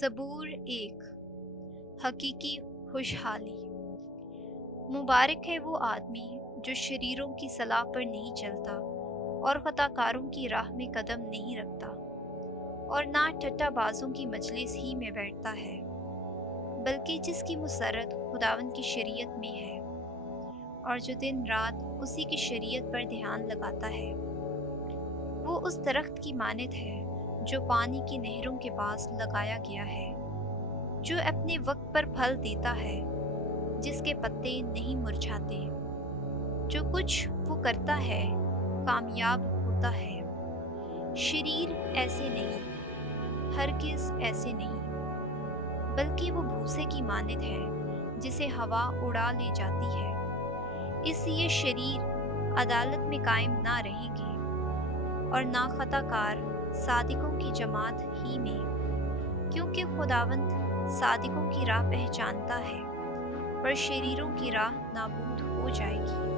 ज़बूर एक हकीकी खुशहाली। मुबारक है वो आदमी जो शरीरों की सलाह पर नहीं चलता और खताकारों की राह में कदम नहीं रखता और ना टट्टाबाजों की मजलिस ही में बैठता है, बल्कि जिसकी मुसरत खुदावंद की शरीयत में है और जो दिन रात उसी की शरीयत पर ध्यान लगाता है। वो उस दरख्त की मानद है जो पानी की नहरों के पास लगाया गया है, जो अपने वक्त पर फल देता है, जिसके पत्ते नहीं मुरझाते। जो कुछ वो करता है कामयाब होता है। शरीर ऐसे नहीं, हरगिज़ ऐसे नहीं, बल्कि वो भूसे की मानद है जिसे हवा उड़ा ले जाती है। इसलिए शरीर अदालत में कायम ना रहेंगे और ना खताकार सादिकों की जमात ही में, क्योंकि खुदावंद सादिकों की राह पहचानता है पर शरीरों की राह नाबूद हो जाएगी।